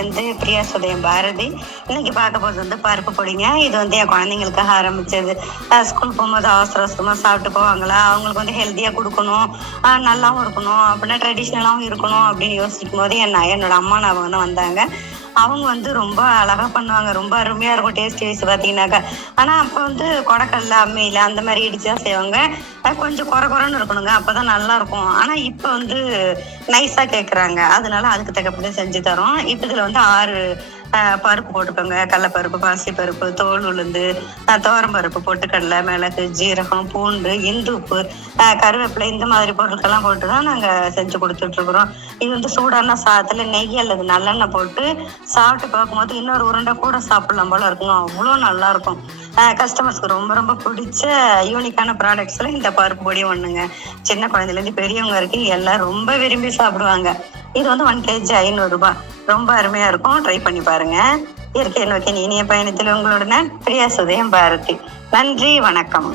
பாண்டியிலேருந்து பிரியா சுதயம் பாரதி. இன்னைக்கு பார்க்க போகிறது வந்து பருப்பு பொடிங்க. இது வந்து என் குழந்தைங்களுக்காக ஆரம்பிச்சது. ஸ்கூல் போகும்போது அவசர அவசரமாக சாப்பிட்டு போவாங்களா, அவங்களுக்கு வந்து ஹெல்த்தியாக கொடுக்கணும், நல்லாவும் இருக்கணும், அப்படின்னா ட்ரெடிஷ்னலாகவும் இருக்கணும் அப்படின்னு யோசிக்கும் போது என்னோட அம்மா ஞாபகம் தான் வந்தாங்க. அவங்க வந்து ரொம்ப அழகா பண்ணுவாங்க, ரொம்ப அருமையா இருக்கும் டேஸ்ட் வைஸ் பார்த்தீங்கன்னாக்கா. ஆனால் அப்போ வந்து கொடக்கல்ல அம்மியில் அந்த மாதிரி இடிச்சு தான் செய்வாங்க. கொஞ்சம் குறன்னு இருக்கணுங்க, அப்பதான் நல்லா இருக்கும். ஆனால் இப்போ வந்து நைஸாக கேட்குறாங்க, அதனால அதுக்கு தக்கப்பட்டு செஞ்சு தரோம். இப்போ இதில் வந்து 6 பருப்பு போட்டுக்கோங்க. கடலைப்பருப்பு, பாசிப்பருப்பு, தோல் உளுந்து, துவரம்பருப்பு, பொட்டுக்கடலை, மிளகு, ஜீரகம், பூண்டு, இந்துப்பு, கருவேப்பிலை, இந்த மாதிரி பொருட்கள்லாம் போட்டு தான் நாங்கள் செஞ்சு கொடுத்துட்ருக்குறோம். இது வந்து சூடான சாதத்தில் நெய் அல்லது நல்லெண்ணெய் போட்டு சாப்பிட்டு பார்க்கும்போது இன்னொரு உருண்டை கூட சாப்பிடலாம் போல இருக்குங்க, அவ்வளோ நல்லா இருக்கும். கஸ்டமர்ஸ்க்கு ரொம்ப ரொம்ப பிடிச்ச யூனிக்கான ப்ராடக்ட்ஸில் இந்த பருப்பு பொடி ஒன்றுங்க. சின்ன குழந்தைலேருந்து பெரியவங்க வரைக்கும் எல்லாம் ரொம்ப விரும்பி சாப்பிடுவாங்க. இது வந்து 1 kg 500 ரூபாய். ரொம்ப அருமையாக இருக்கும், ட்ரை பண்ணி பாருங்கள். இயற்கை நோக்கி இனிய பயணத்தில் உங்களுடன் பிரியா சுதயம் பாரதி. நன்றி, வணக்கம்.